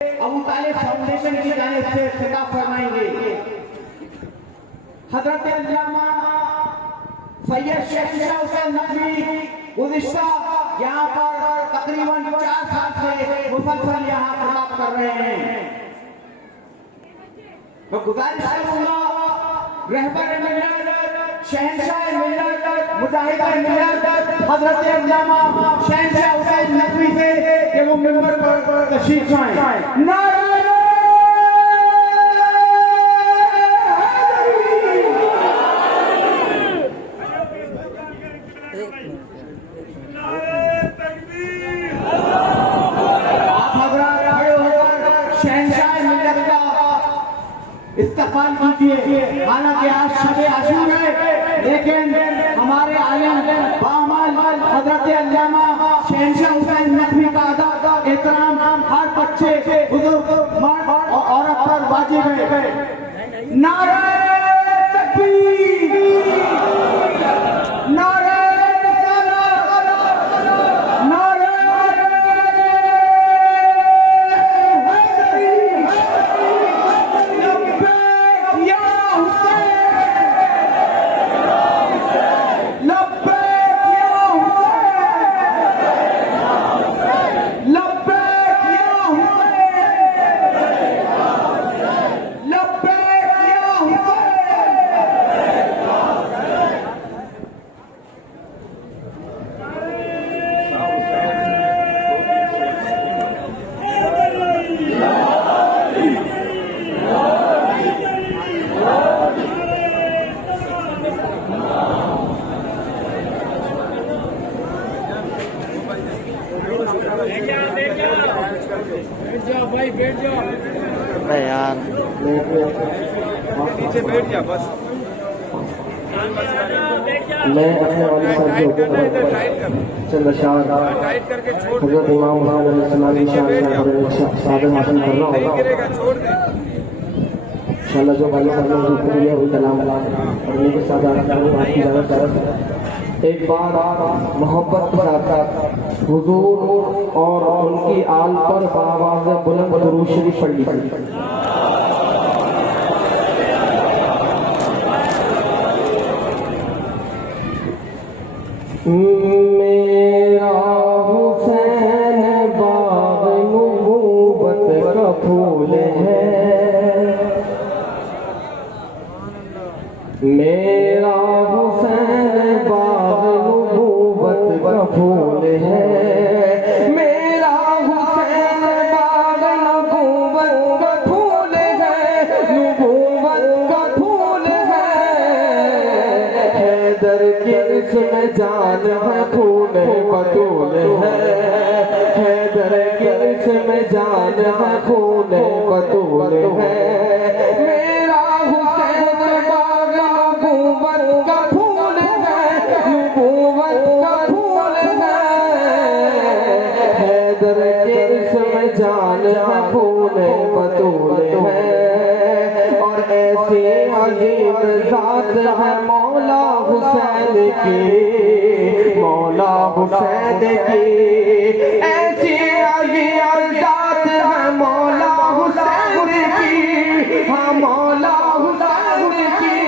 ابو طالب فاؤنڈیشن کی جانب سے خطاب فرمائیں گے۔ حضرت علامہ سید شیخ شاہ حسین نقوی گزشتہ یہاں پر تقریباً 4 سال سے مسلسل یہاں خطاب کر رہے ہیں۔ میں گزارش کروں گا رہبر ملت، شہنشاہ ملت، مجاہد ملت حضرت علامہ شہنشاہ حسین نقوی سے کہ وہ منبر پر تشریف لائیں۔ نعرہ استقبال کیجیے۔ حالانکہ آج شب عاشور ہے، لیکن ہمارے عالم باعمال حضرت علامہ شہنشاہ حسین نقوی کا احترام ہر بچے، بزرگ، مرد اور عورت پر واجب ہے۔ نعرہ تکبیر، نعرہ میں اپنے والد صاحب چند اشعار حضرت امام حسین علیہ السلام کی شان حاصل کر رہا ہوں۔ انشاءاللہ جو بھائی صاحب نے ذکر کیا وہی کلام اور ان کے ساتھ آپ کی اجازت۔ ایک بار محبت کے ساتھ حضور اور ان کی آل پر بآواز بلند درود شریف پڑھ لیجیے۔ میرا حسین باغ نبوت کا پھول ہے، میرا حسین باغ نبوت کا پھول ہے، میرا حسین باغ نبوت کا پھول ہے، نبوت کا پھول ہے، حیدر کے اسم جان ہے، خون بطول ہے، حیدر کے اسم جان ہے، خون بطول ہے، میرا حسین باغ نبوت کا پھول ہے، نبوت کا پھول ہے، حیدر کے اسم جان ہے، خون بطول ہے، اور ایسی عظیم ذات ہے مولا حسین کی، مولا حسین کی، ایسی عظیم ذات ہے مولا حسین کی، ہاں مولا حسین کی،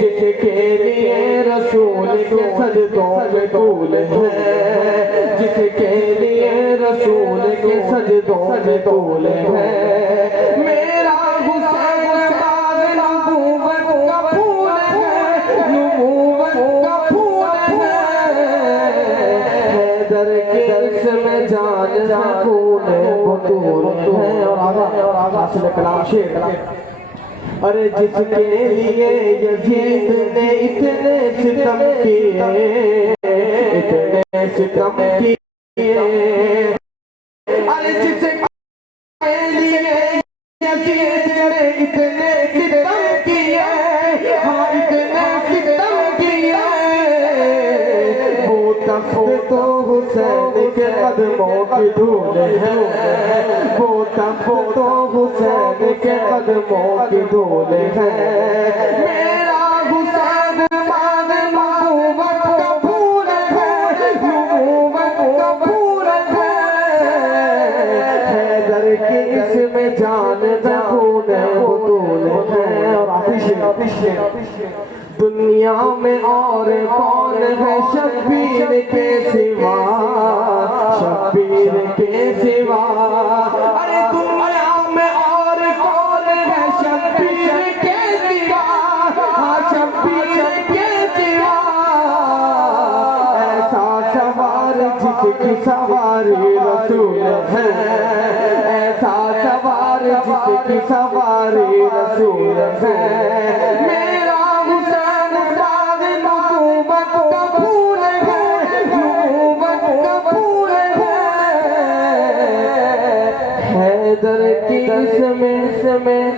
جس کے لیے رسول کے سجدوں میں طول ہے، جس کے لیے رسول کے سجدوں میں طول ہے، میرا حسین باغ نبوت کا پھول ہے، نبوت کا پھول ہے، حیدر کے اسم جان ہے، خون بطول ہے۔ اور آگا سے کلام شعر، ارے جس کے لیے یزید نے اتنے ستم کیے، اتنے ستم کیے، ارے جس کے لیے یزید نے اتنے ستم کیے، ہاں اتنے ستم کیے، وہ تخت تو حسین کے قدموں کی دھول ہے، وہ تخت تو حسین کے قدموں کی دھول ہے، میرا حسین باغ نبوت کا پھول ہے، نبوت کا پھول ہے، کہ اس میں جان ہے خون ہے بطول ہے. اور آخری شعر دنیا میں اور کون ہے شبیر کے سوا، شبیر کے سوا. ارے دنیا میں اور کون ہے شبیر کے سوا، ہاں شبیر کے سوا. ایسا سوار جس کی سواری رسول ہے، ایسا سوار جس کی سواری رسول ہے. میرا حسین باغ نبوت کا پھول ہے، نبوت کا پھول ہے. حیدر کی اس میں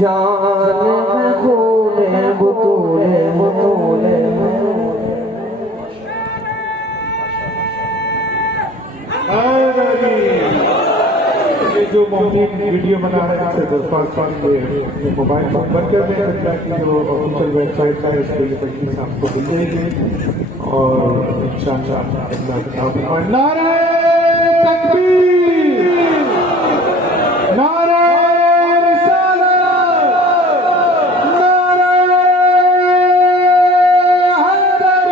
جان ہے خون ہے بطول ہے. یہ جو موجود ویڈیو بنا رہے تھے درخواست کے موبائل فون بند کر دیں تاکہ جو آفیشیل ویب سائٹ کا اس کے تکلیف آپ کو مل جائے گی. اور انشاءاللہ نعرہ تکبیر، نعرہ رسالت، نعرہ حیدری.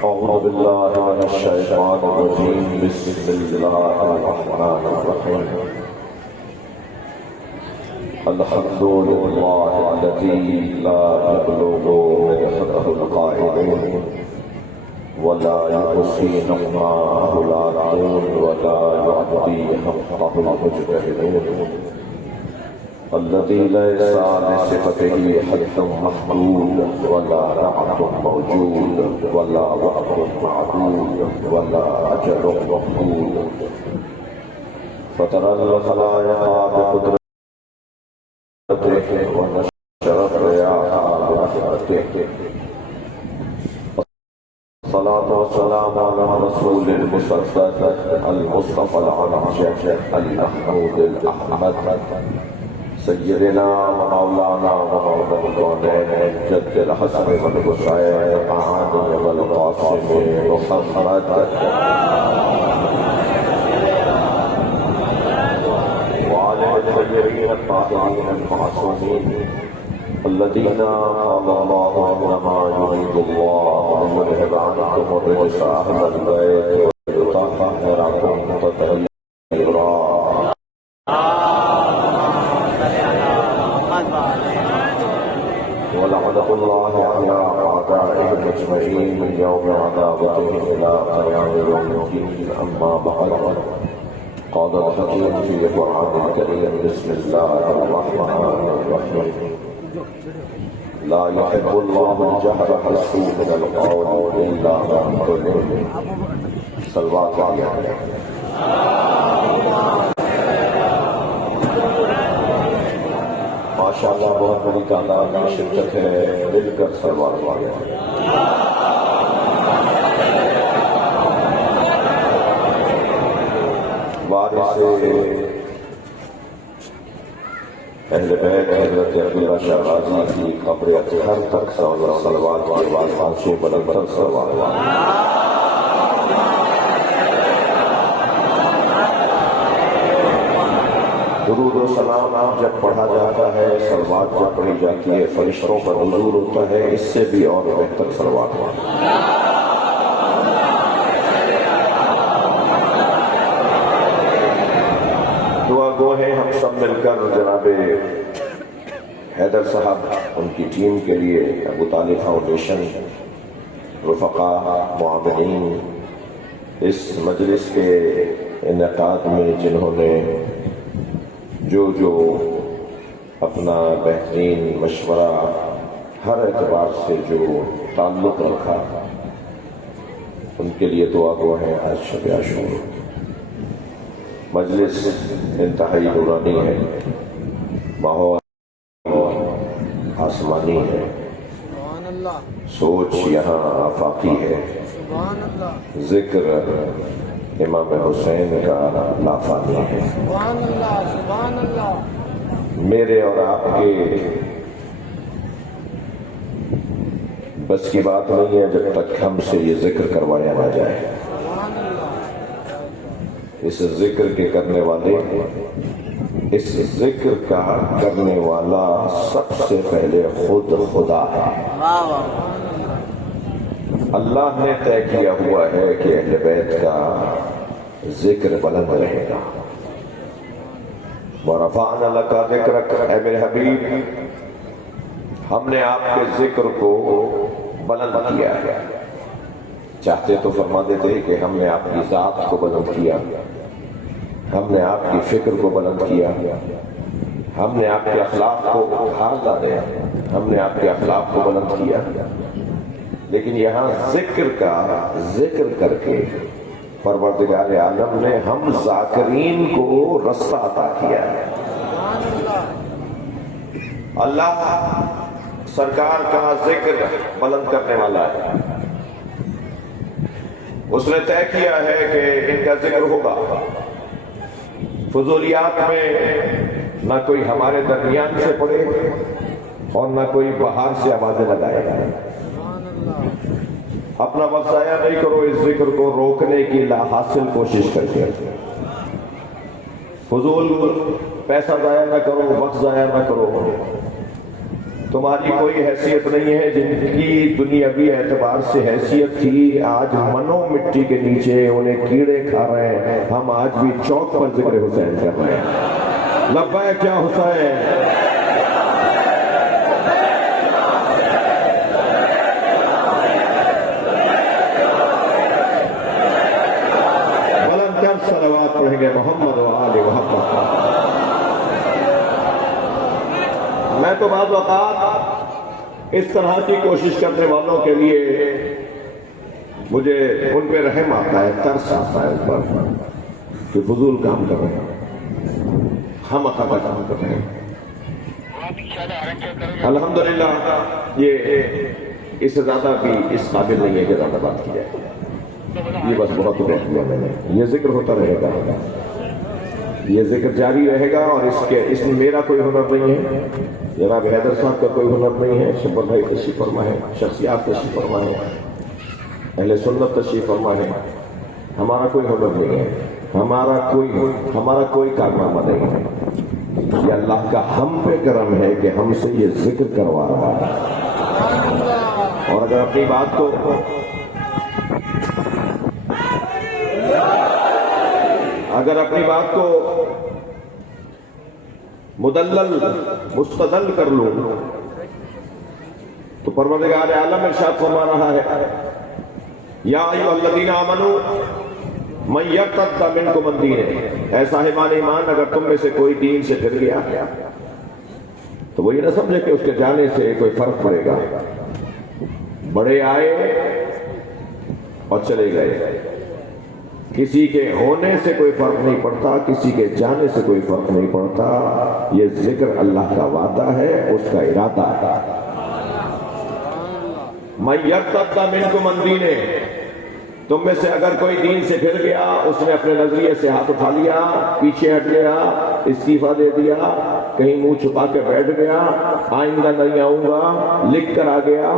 أعوذ بالله من الشيطان الرجيم. بسم الله الرحمن الرحيم. الحمد لله الذي لا يبلغ مدحه القائلون ولا يحصي نعماءه العالمون ولا يعطي حقه المجتهدون. الذي ليس لصفته حد محدود ولا نعت موجود ولا وقت معدود ولا أجل مفقود. فترى الخلائق بقدرته ونشر الرياح برحمته. الصلاة والسلام على الرسول المصدق المصطفى العنجد المحمود الأحمد سيدنا ومولانا ومولا الكونين جد الحسن والحسين معاني والقاسم محمد وعلى الطيبين الطاهرين المعصومين الذين قال الله إنما يريد الله ليذهب عنكم الرجس أهل البيت ويطهركم تطهيرا. ولعنة الله على أعدائهم أجمعين يوم عذابتهم إلى قيام يوم الدين. أما بعد، قال الحكيم في القرآن الكريم بسم الله الرحمن الرحيم. لا يحب الله الجهر بالسوء من القول إلا من ظلم. صلوات عليه. ماشاءاللہ بہت بڑی تعداد میں شرکت ہے، مل کر صلوات عليه. وارث اہل بیت حضرت عبداللہ شاہ غازی کی قبر اطہر تک صلوات کی آواز سے بلند تر صلوات. درود و سلام جب پڑھا جاتا ہے، صلوات جب پڑھی جاتی ہے، فرشتوں پر حضور ہوتا ہے، اس سے بھی اور بہتر صلوات ہوتا ہے. دعا گو ہیں ہم سب مل کر جناب حیدر صاحب، ان کی ٹیم کے لیے، ابو طالب فاؤنڈیشن، رفقا، معاونین، اس مجلس کے انعقاد میں جنہوں نے جو اپنا بہترین مشورہ ہر اعتبار سے جو تعلق رکھا، ان کے لیے دعا گو ہیں. آج شب عاشور مجلس انتہائی نورانی ہے، ماحول आसमानी है, सोच यहाँ आफाकी है, जिक्र इमाम हुसैन का लाफानी है। मेरे और आपके बस की बात नहीं है जब तक हमसे ये जिक्र करवाया ना जाए। इस जिक्र के करने वाले, इस जिक्र का करने वाला सबसे पहले खुद खुदा है। अल्लाह ने तय किया हुआ है कि अहले बैत का जिक्र बुलंद रहेगा। वरफ़अना लका ज़िक्रक, ऐ मेरे हबीब, हमने आपके जिक्र को बुलंद किया है। चाहते तो फरमा देते कि हमने आपकी ज़ात को बुलंद किया, हमने आपकी फिक्र को बुलंद किया, हमने आपके अखलाक को उठा डाले, हमने आपके अखलाक को बुलंद किया। लेकिन यहाँ जिक्र का जिक्र करके परवरदिगार आलम ने हम ज़ाकिरीन को रास्ता अता किया है। अल्लाह सरकार का जिक्र बुलंद करने वाला है। उसने तय किया है कि इनका जिक्र होगा। फजूलियात में ना कोई हमारे दरमियान से पड़े और ना कोई बाहर से आवाजें लगाएगा। अपना वक्त ज़ाया नहीं करो इस जिक्र को रोकने की लाहासिल कोशिश करके। फजूल पैसा ज़ाया ना करो, वक्त ज़ाया ना करो। तुम्हारी कोई हैसियत नहीं है जिनकी दुनियावी एतबार से हैसियत थी, आज मनो मिट्टी के नीचे उन्हें कीड़े खा रहे हैं। हम आज भी चौक पर जिक्र हुसैन कर रहे हैं। लब्बैक या हुसैन, बुलंद कर सलवात पढ़ेंगे मोहम्मद व आले मोहम्मद। मैं तो बाज़ औक़ात इस तरह की कोशिश करने वालों के लिए मुझे उन पे रहम आता है, तरस आता है इस पर कि फजूल काम कर रहे हैं, हम का काम कर रहे हैं। अल्हम्दुलिल्लाह ये इससे ज़्यादा भी इस काबिल नहीं है कि ज़्यादा बात की जाए। ये बस बहुत बात किया मैंने। ये जिक्र होता रहेगा, ये जिक्र जारी रहेगा। और इसमें मेरा कोई हुनर नहीं है, जनाब हैदर साहब का कोई हुनर नहीं है, शब्बर भाई तशरीफ फरमा है, शख्सियात तशरीफ फरमा है, अहले सुन्नत तशरीफ फरमा है। हमारा कोई हुनर नहीं है, हमारा कोई कारनामा नहीं है। ये अल्लाह का हम पे करम है कि हमसे ये जिक्र करवा रहा है। और अगर अपनी बात को मुस्तदल कर लूं तो परवरदिगार आलम इरशाद फरमा रहा है, या अय्युहल्लज़ीना आमनू मन यर्तद्द मिनकुम अन दीनिही, ऐ साहिबान ईमान, अगर तुम में से कोई दीन से फिर गया तो वो ये ना समझे कि उसके जाने से कोई फर्क पड़ेगा। बड़े आए और चले गए, किसी के होने से कोई फर्क नहीं पड़ता, किसी के जाने से कोई फर्क नहीं पड़ता। ये जिक्र अल्लाह का वादा है, उसका इरादा है। मैं यर्तद्द मिनकुम अन दीनिही, तुम में से अगर कोई दीन से फिर गया, उसने अपने नजरिए से हाथ उठा लिया, पीछे हट गया, इस्तीफा दे दिया, कहीं मुंह छुपा के बैठ गया, आइंदा नहीं आऊंगा लिख कर आ गया,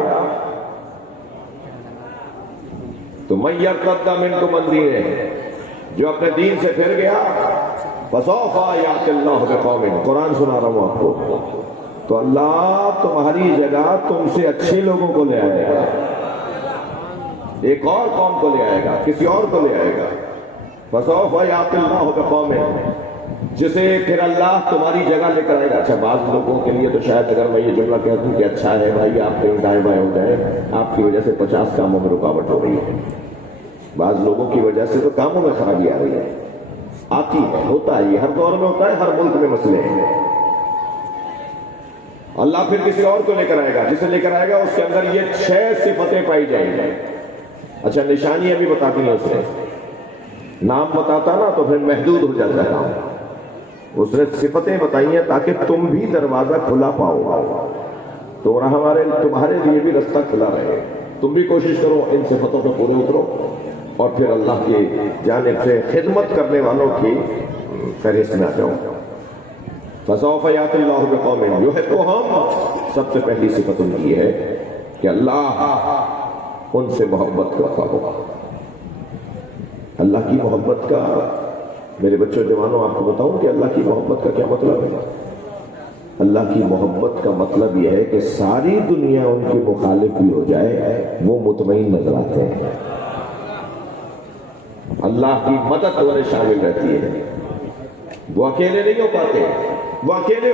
तो मैं यर्तद्द मिनकुम अन दीनिही, जो अपने दीन से फिर गया, फसौफा यातिल्लाहु बिक़ौमिन, कुरान सुना रहा हूं आपको, तो अल्लाह तुम्हारी जगह तुमसे अच्छे लोगों को ले आएगा, एक और कौम को ले आएगा, किसी और को ले आएगा। फसौफा यातिल्लाहु बिक़ौमिन, जिसे फिर अल्लाह तुम्हारी जगह लेकर आएगा। अच्छा, बाज़ लोगों के लिए तो शायद अगर मैं ये जुमला कह दूं कि अच्छा है भाई आप कहीं दाएं बाएं हो जाए, आपकी वजह से 50 कामों में रुकावट हो रही है। बाज़ लोगों की वजह से तो कामों में खराबी आ रही है, आती है, होता है, ये हर दौर में होता है, हर मुल्क में मसले हैं। अल्लाह फिर किसी और को लेकर आएगा, जिसे लेकर आएगा उसके अंदर ये 6 सिफतें पाई जाएंगी। अच्छा, निशानियां भी बताती हैं उसने, नाम बताता ना तो फिर महदूद हो जाता है। उसने सिफतें बताई हैं ताकि तुम भी दरवाजा खुला पाओ। तो तुम्हारे लिए भी रास्ता खुला रहे। तुम भी कोशिश करो इन सिफतों पर पूरे उतरो और फिर अल्लाह की जानिब से खिदमत करने वालों की फहरिस्त में आ जाओ। फसौफ यातिल्लाहु बिक़ौमिन युहिब्बुहुम, सबसे पहली सिफत उनकी है कि अल्लाह उनसे मोहब्बत करता होगा। अल्लाह की मोहब्बत का, मेरे बच्चों जवानों, आपको बताऊं कि अल्लाह की मोहब्बत का क्या मतलब है। अल्लाह की मोहब्बत का मतलब यह है कि सारी दुनिया उनकी मुखालिफ भी हो जाए, वो मुतमईन नजर आते हैं। अल्लाह की मदद उन्हें शामिल रहती है, वो अकेले नहीं हो पाते, वो अकेले